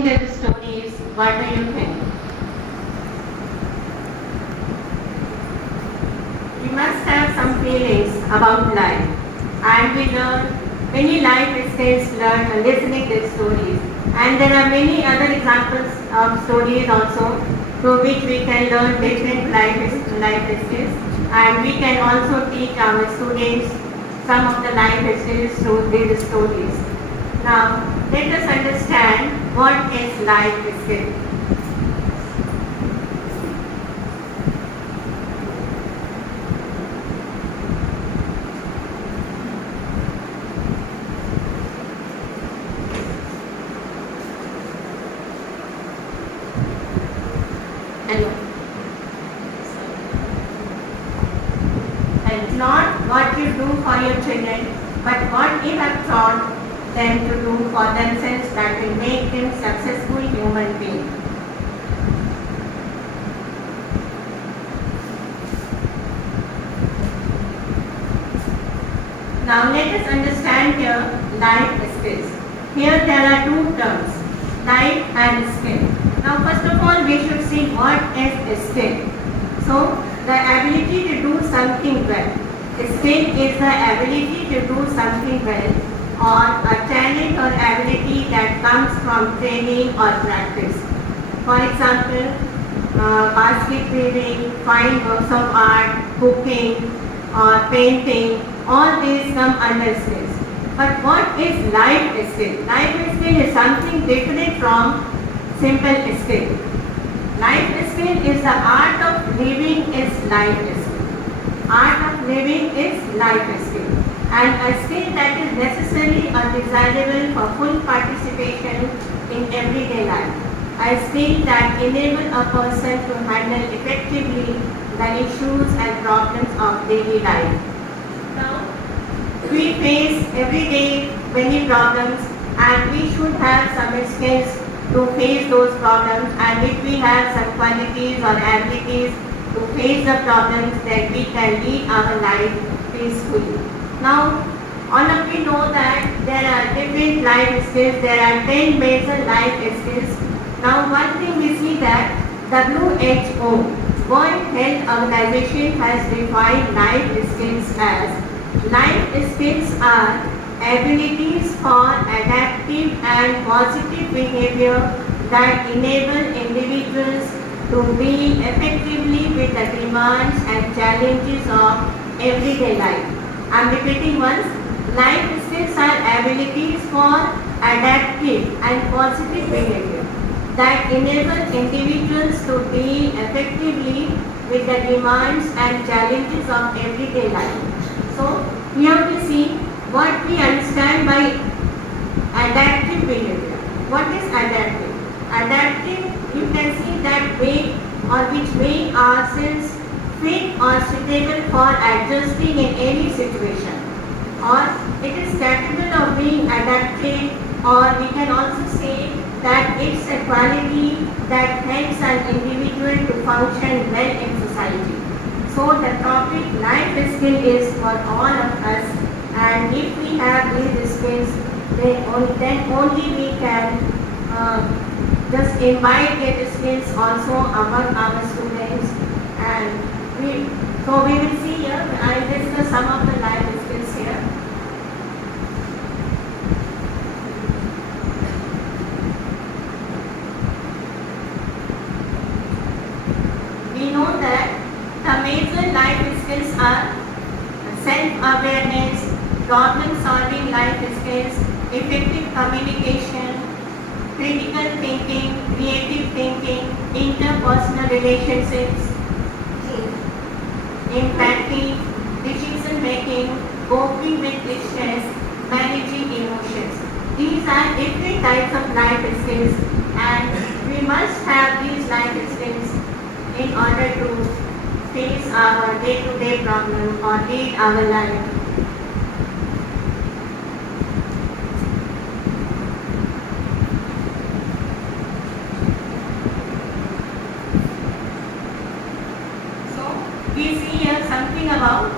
The stories, what do you think? We must have some feelings about life, and we learn many life skills learned listening to stories. And there are many other examples of stories also through which we can learn different life skills, and we can also teach our students some of the life skills through these stories. Now, let us understand what is life skill. Hello. And not what you do for your children, but what you have taught them to do for themselves that will make them successful human beings. Now let us understand here life skills. Here there are two terms, life and skill. Now first of all we should see what is a skill. So the ability to do something well. A skill is the ability to do something well, or a talent or ability that comes from training or practice. For example, basket weaving, fine works of art, cooking or painting, all these come under skills. But what is life skill? Life skill is something different from simple skill. Life skill is the art of living is life skill. Art of living is life skill. And a skill that is necessary or desirable for full participation in everyday life. A skill that enables a person to handle effectively the issues and problems of daily life. Now, we face every day many problems, and we should have some skills to face those problems, and if we have some qualities or abilities to face the problems, then we can lead our life peacefully. Now, all of you know that there are different life skills. There are 10 major life skills. Now, one thing we see that WHO, World Health Organization, has defined life skills as life skills are abilities for adaptive and positive behavior that enable individuals to deal effectively with the demands and challenges of everyday life. I am repeating once, life skills are abilities for adaptive and positive behavior that enable individuals to deal effectively with the demands and challenges of everyday life. So, here we see what we understand by adaptive behavior. What is adaptive? Adaptive, you can see that way or which make ourselves fit or suitable for adjusting in any situation, or it is capable of being adapted, or we can also say that it's a quality that helps an individual to function well in society. So the topic life skill is for all of us, and if we have these skills, then only we can just invite these skills also among our students. And so we will see here, I will discuss some of the life skills here. We know that the major life skills are self-awareness, problem-solving life skills, effective communication, critical thinking, creative thinking, interpersonal relationships, empathy, decision making, coping with distress, managing emotions. These are different types of life skills, and we must have these life skills in order to face our day-to-day problem or lead our life. So, we see here something about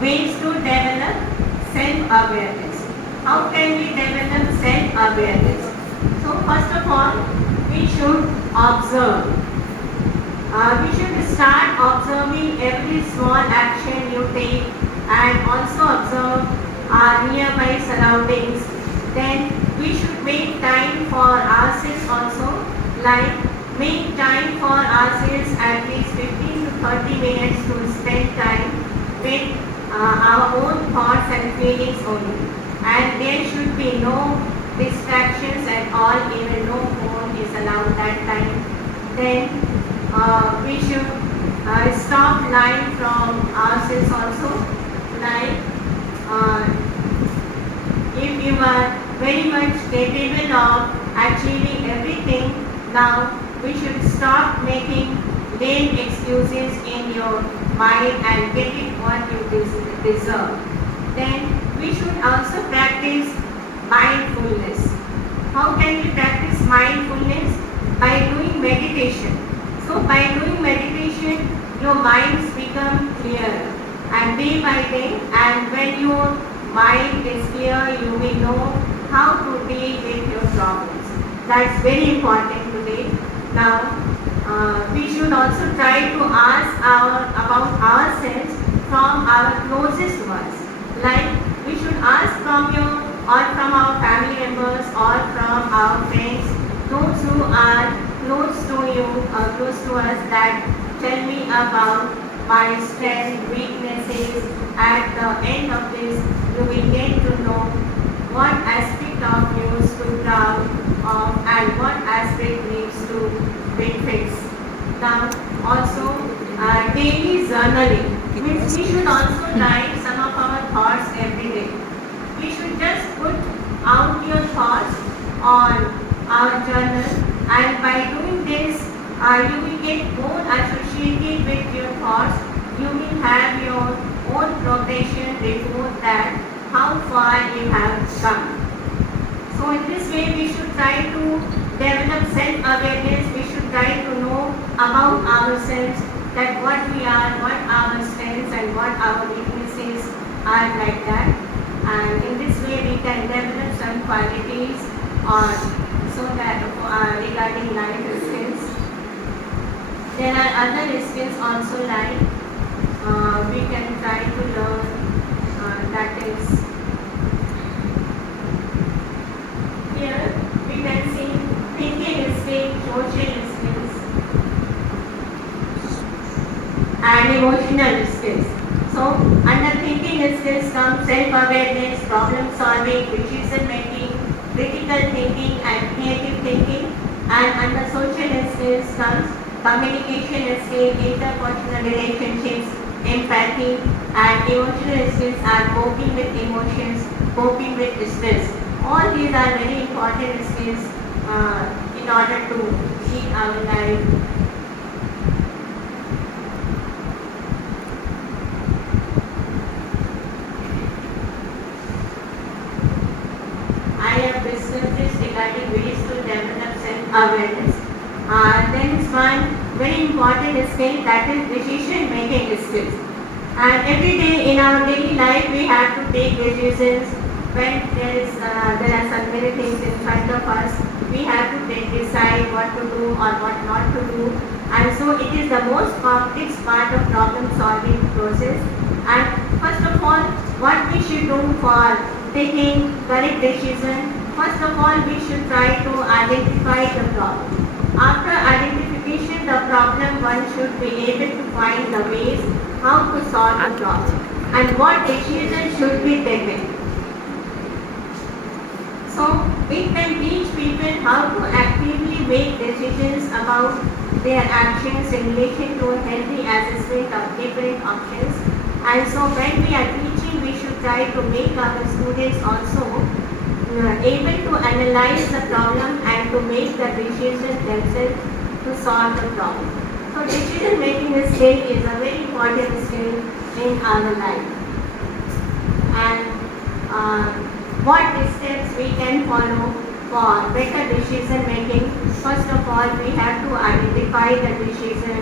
ways to develop self-awareness. How can we develop self-awareness? So first of all, should observe. We should start observing every small action you take and also observe our nearby surroundings. Then we should make time for ourselves also, like make time for ourselves at least 15 to 30 minutes to spend time with our own thoughts and feelings only. And there should be no distractions at all, even no phone is allowed that time. Then we should stop lying from ourselves also, like if you are very much capable of achieving everything, now we should stop making vain excuses in your mind and getting what you deserve. Then we should also practice mindfulness. How can we practice mindfulness? By doing meditation. So by doing meditation, your minds become clear, and day by day, and when your mind is clear, you will know how to deal with your problems. That's very important today. Now, we should also try to ask about ourselves from our closest ones. Like we should ask from our family members or from our friends, those who are close to you, close to us, that tell me about my strength, weaknesses. At the end of this, you will get to know what aspect of you stood proud of and what aspect needs to be fixed. Now, also daily journaling means we should also write some of our thoughts every day. We should just put out your thoughts on our journal, and by doing this, you will get more associated with your thoughts. You will have your own progression report that how far you have come. So in this way, we should try to develop self-awareness. We should try to know about ourselves, that what we are, what our strengths and what our weaknesses are, like that. And in this way, we can develop some qualities so that regarding life skills. There are other skills also, like we can try to learn, that is, here we can see thinking skills, social skills and emotional skills. So under thinking skills come self-awareness, problem solving, decision making, critical thinking and creative thinking. And under social skills comes communication skills, interpersonal relationships, empathy, and emotional skills are coping with emotions, coping with stress. All these are very important skills in order to lead our life. I have discussed this regarding ways to develop self-awareness. Then is one very important skill, that is decision making skills. And every day in our daily life we have to take decisions. When there are some many things in front of us, we have to decide what to do or what not to do. And so it is the most complex part of problem solving process. And first of all, what we should do for taking correct decision, first of all we should try to identify the problem. After identification the problem, one should be able to find the ways how to solve the problem and what decision should be taken. So it can teach people how to actively make decisions about their actions in relation to a healthy assessment of different options. And so when we are teaching, we should try to make our students also able to analyze the problem and to make the decision themselves to solve the problem. So decision making skill is a very important skill in our life. And what steps we can follow for better decision making? First of all, we have to identify the decision.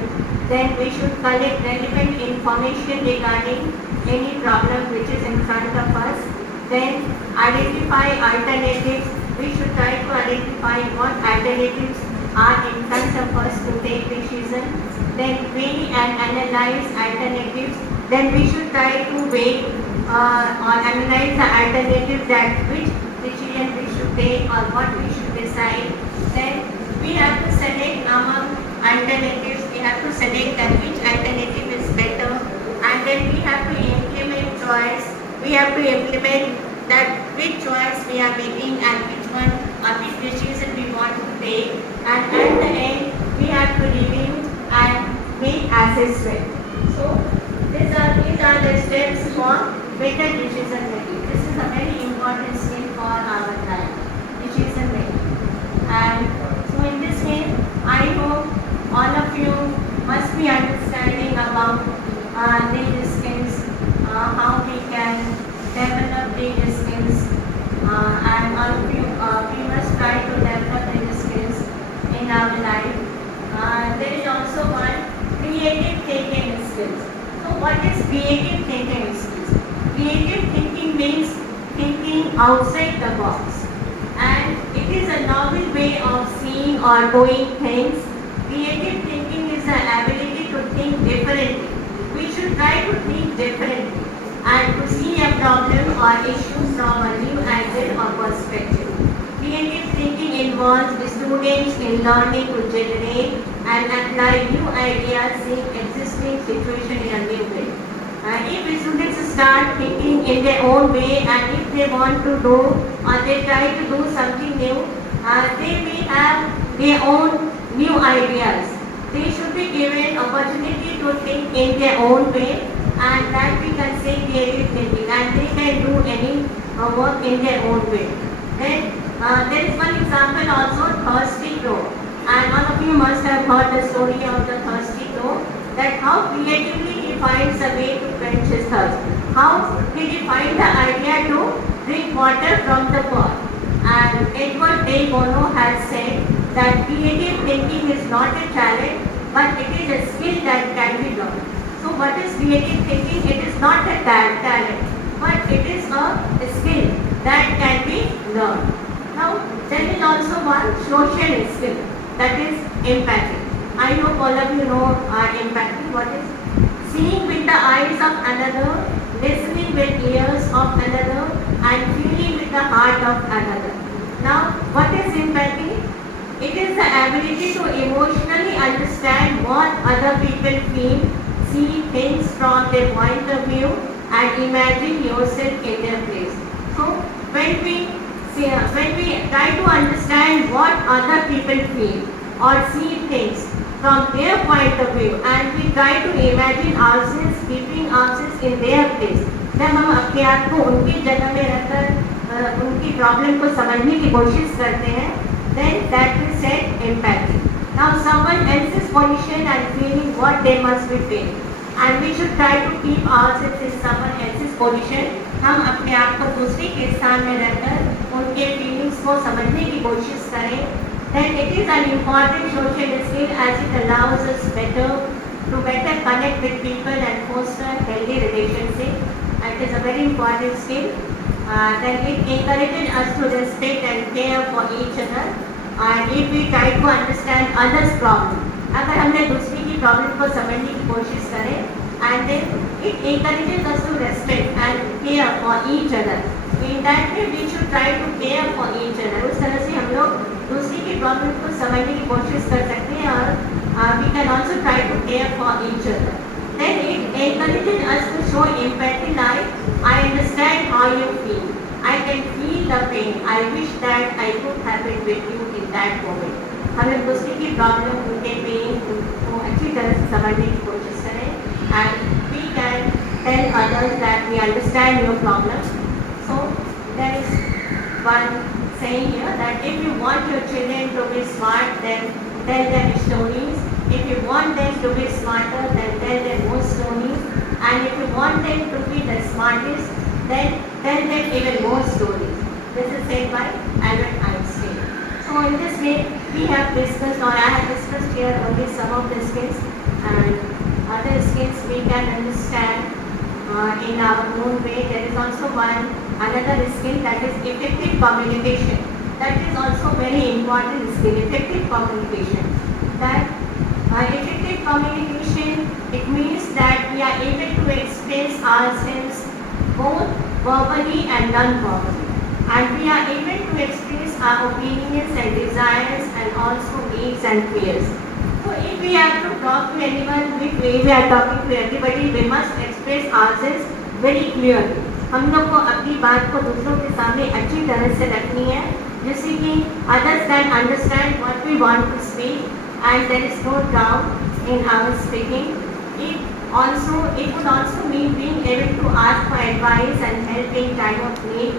Then we should collect relevant information regarding any problem which is in front of us. Then identify alternatives. We should try to identify what alternatives are in front of us to take decision, then weigh and analyze alternatives. Then we should try to weigh or analyze the alternatives, that which decision we should take or what we should decide. Then we have to select among alternatives. We have to select that which alternative is better, and then we have to implement choice. We have to implement that which choice we are making and which one or which decision we want to take, and at the end we have to review and make assessment. So these are the steps for better decision making. This is a very important skill for our life, decision making. And so in this way, I hope all of you must be understanding about these skills, how we can develop these skills, and all of you, we must try to develop these skills in our life. There is also one creative thinking skills. So what is creative thinking skills? Creative thinking means thinking outside the box, and it is a novel way of seeing or doing things. Creative thinking is the ability to think differently. We should try to think differently and to see a problem or issue from a new angle or perspective. Creative thinking involves students in learning to generate and apply new ideas in existing situation in a new way. If students start thinking in their own way, and if they want to do or they try to do something new, they may have their own new ideas. They should be given opportunity to think in their own way, and that we can say creative thinking, and they can do any work in their own way. Then there is one example also, thirsty crow, and all of you must have heard the story of the thirsty crow, that how creatively he finds a way to quench his thirst. How did he find the idea to drink water from the pot? And Edward De Bono has said that creative thinking is not a talent, but it is a skill that can be learned. So what is creative thinking? It is not a talent, but it is a skill that can be learned. Now there is also one social skill, that is empathy. I hope all of you know empathy. What is? Seeing with the eyes of another, listening with ears of another, and feeling with the heart of another. Now what is empathy? It is the ability to emotionally understand what other people feel, see things from their point of view, and imagine yourself in their place. So when we try to understand what other people feel or see things from their point of view, and we try to imagine ourselves, keeping ourselves in their place, जब हम अपने आप को उनकी जगह में रखकर उनकी प्रॉब्लम को समझने की कोशिश करते हैं, then that is said empathy. Now someone else's position and feeling what they must be feeling, and we should try to keep ourselves in someone else's position. हम अपने आप को दूसरे के स्थान में रहकर उनके फीलिंग्स को समझने की कोशिश करें. Then it is an important social skill, as it allows us to better connect with people and foster healthy relationships. It is a very important skill. Then it encourages us to respect and care for each other. And if we try to understand others' problem, अगर हमने दूसरे की problem को समझने की कोशिश करें, and then it encourages us to respect and care for each other. In that way, we should try to care for each other. उस तरह से हम लोग दूसरे की प्रॉब्लम को समझने की कोशिश कर सकते हैं, और we can also try to care for each other. Then it encourages us to show empathy, like I understand how you feel. I can feel the pain. I wish that I could have been with you in that moment. हमें दूसरे की problem, उनके pen को अच्छी तरह से समझने की कोशिश करें, and we can tell others that we understand your problem. So there is one saying here that if you want your children to be smart, then tell them stories. If you want them to be smarter, then tell them more stories. And if you want them to be the smartest, then tell them even more stories. This is said by Albert Einstein. So in this way, we have discussed, or I have discussed here only some of the skills, and other skills we can understand in our own way. There is also another skill, that is effective communication. that is also very important skill, effective communication. That effective communication, it means that we are able to express ourselves both verbally and non-verbally, and we are able to express our opinions and desires and also needs and fears. So if we have to talk to anyone, if we are talking to everybody, we must express ourselves very clearly. हम लोग को अपनी बात को दूसरों के सामने अच्छी तरह से रखनी है, जिससे कि others can understand what we want to speak and there is no doubt in our speaking. It would also mean being able to ask for advice and help in time of need.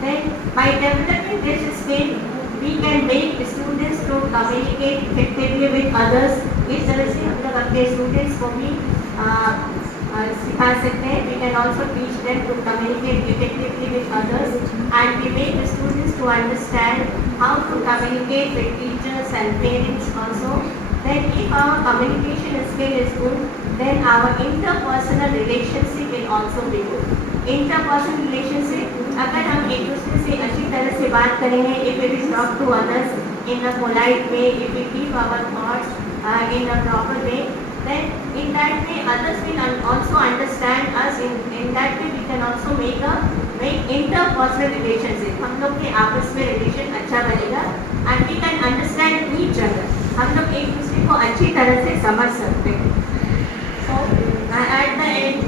Then by developing this skill, we can make students to communicate effectively with others. इस तरह से हम लोग अपने students को भी सिखा सकते हैं. We can also teach them to communicate effectively with others, and we make the students to understand how to communicate with teachers and parents also. Then if our communication skill is good, then our interpersonal relationship will also be good. Interpersonal relationship, अगर हम एक दूसरे से अच्छी तरह से बात करेंगे, if we talk to others in a polite way, if we keep our thoughts in a proper way, then in that way others will also understand us. In that way we can also make interpersonal relationship. हम लोग के आपस में relation अच्छा बनेगा and we can understand each other. हम लोग एक दूसरे को अच्छी तरह से समझ सकते हैं. So at the end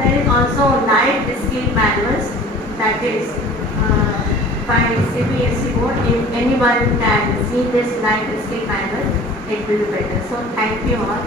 there is also life skill manuals, that is by CBSE board. If anyone can see this life skill manual, it will be better. So thank you all.